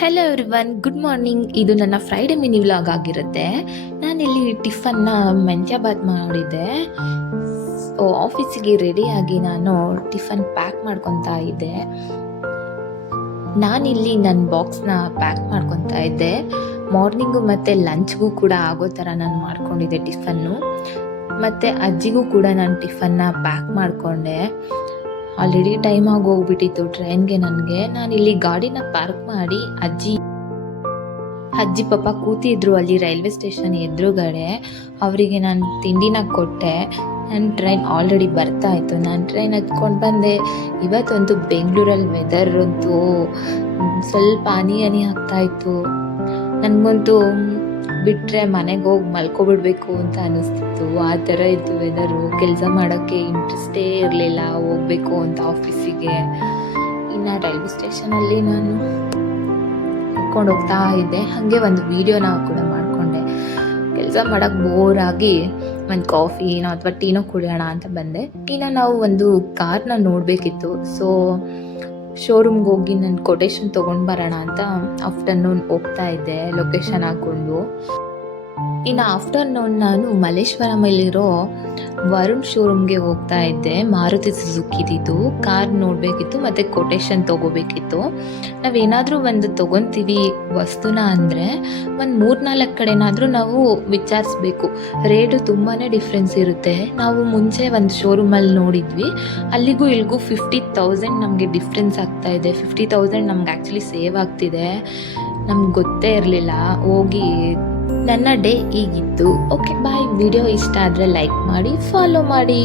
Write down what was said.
Hello everyone, good morning. ಇದು ನನ್ನ Friday mini vlog ಆಗಿರುತ್ತೆ. ನಾನಿಲ್ಲಿ ಟಿಫನ್ನ ಮೆಂತ್ಯಬಾತ್ ಮಾಡಿದ್ದೆ. ಆಫೀಸಿಗೆ ರೆಡಿಯಾಗಿ ನಾನು ಟಿಫನ್ ಪ್ಯಾಕ್ ಮಾಡ್ಕೊತಾ ಇದ್ದೆ. ನಾನಿಲ್ಲಿ ನನ್ನ ಬಾಕ್ಸ್ನ ಪ್ಯಾಕ್ ಮಾಡ್ಕೊತಾ ಇದ್ದೆ. ಮಾರ್ನಿಂಗು ಮತ್ತು ಲಂಚ್ಗೂ ಕೂಡ ಆಗೋ ಥರ ನಾನು ಮಾಡ್ಕೊಂಡಿದ್ದೆ ಟಿಫನ್ನು. ಮತ್ತು ಅಜ್ಜಿಗೂ ಕೂಡ ನಾನು ಟಿಫನ್ನ ಪ್ಯಾಕ್ ಮಾಡಿಕೊಂಡೆ. ಆಲ್ರೆಡಿ ಟೈಮ್ ಆಗಿ ಹೋಗ್ಬಿಟ್ಟಿತ್ತು ಟ್ರೈನ್ಗೆ. ನಾನಿಲ್ಲಿ ಗಾಡಿನ ಪಾರ್ಕ್ ಮಾಡಿ ಅಜ್ಜಿ ಪಾಪ ಕೂತಿದ್ರು ಅಲ್ಲಿ ರೈಲ್ವೆ ಸ್ಟೇಷನ್ ಎದುರುಗಡೆ. ಅವರಿಗೆ ನಾನು ತಿಂಡಿನ ಕೊಟ್ಟೆ. ನನ್ನ ಟ್ರೈನ್ ಆಲ್ರೆಡಿ ಬರ್ತಾ ಇತ್ತು. ನಾನು ಟ್ರೈನ್ ಹತ್ಕೊಂಡು ಬಂದೆ. ಇವತ್ತಂತೂ ಬೆಂಗಳೂರಲ್ಲಿ ವೆದರ್ ಅಂತೂ ಸ್ವಲ್ಪ ಹನಿ ಆಗ್ತಾ ಇತ್ತು. ನನಗಂತೂ ಬಿಟ್ಟರೆ ಮನೆಗೆ ಹೋಗಿ ಮಲ್ಕೊಬಿಡ್ಬೇಕು ಅಂತ ಅನ್ನಿಸ್ತಿತ್ತು. ಆ ಥರ ಇತ್ತು ವೆದರು. ಕೆಲಸ ಮಾಡೋಕ್ಕೆ ಇಂಟ್ರೆಸ್ಟೇ ಇರಲಿಲ್ಲ, ಹೋಗಬೇಕು ಅಂತ ಆಫೀಸಿಗೆ. ಇನ್ನು ರೈಲ್ವೆ ಸ್ಟೇಷನಲ್ಲಿ ನಾನು ಇಟ್ಕೊಂಡು ಹೋಗ್ತಾ ಇದ್ದೆ. ಹಾಗೆ ಒಂದು ವೀಡಿಯೋನ ಕೂಡ ಮಾಡಿಕೊಂಡೆ. ಕೆಲಸ ಮಾಡೋಕ್ಕೆ ಬೋರಾಗಿ ಒಂದು ಕಾಫಿನೋ ಅಥವಾ ಟೀನೋ ಕುಡಿಯೋಣ ಅಂತ ಬಂದೆ. ಇನ್ನು ನಾವು ಒಂದು ಕಾರ್ನ ನೋಡಬೇಕಿತ್ತು. ಸೊ ಶೋರೂಮ್ಗೆ ಹೋಗಿ ನಾನು ಕೊಟೇಶನ್ ತೊಗೊಂಡು ಬರೋಣ ಅಂತ ಆಫ್ಟರ್ನೂನ್ ಹೋಗ್ತಾ ಇದ್ದೆ ಲೊಕೇಶನ್ ಹಾಕ್ಕೊಂಡು. ಇನ್ನು ಆಫ್ಟರ್ನೂನ್ ನಾನು ಮಲ್ಲೇಶ್ವರಮಲ್ಲಿರೋ ವರುಣ್ ಶೋರೂಮ್ಗೆ ಹೋಗ್ತಾ ಇದ್ದೆ. ಮಾರುತಿ ಸುಜುಕಿದಿದ್ದು ಕಾರ್ ನೋಡಬೇಕಿತ್ತು ಮತ್ತು ಕೊಟೇಶನ್ ತೊಗೋಬೇಕಿತ್ತು. ನಾವೇನಾದರೂ ಒಂದು ತೊಗೊತೀವಿ ವಸ್ತುನ ಅಂದರೆ ಒಂದು 3-4 ಕಡೆನಾದರೂ ನಾವು ವಿಚಾರಿಸ್ಬೇಕು. ರೇಟು ತುಂಬಾ ಡಿಫ್ರೆನ್ಸ್ ಇರುತ್ತೆ. ನಾವು ಮುಂಚೆ ಒಂದು ಶೋರೂಮಲ್ಲಿ ನೋಡಿದ್ವಿ, ಅಲ್ಲಿಗೂ ಇಲ್ಲಿಗೂ 50,000 ನಮಗೆ ಡಿಫ್ರೆನ್ಸ್ ಆಗ್ತಾ ಇದೆ. 50,000 ನಮ್ಗೆ ಆ್ಯಕ್ಚುಲಿ ಸೇವ್ ಆಗ್ತಿದೆ. ನಮ್ಗೆ ಗೊತ್ತೇ ಇರಲಿಲ್ಲ. ಹೋಗಿ ನನ್ನ ಡೇ ಹೀಗಿತ್ತು. Okay bye. ವಿಡಿಯೋ ಇಷ್ಟ ಆದರೆ ಲೈಕ್ ಮಾಡಿ, ಫಾಲೋ ಮಾಡಿ.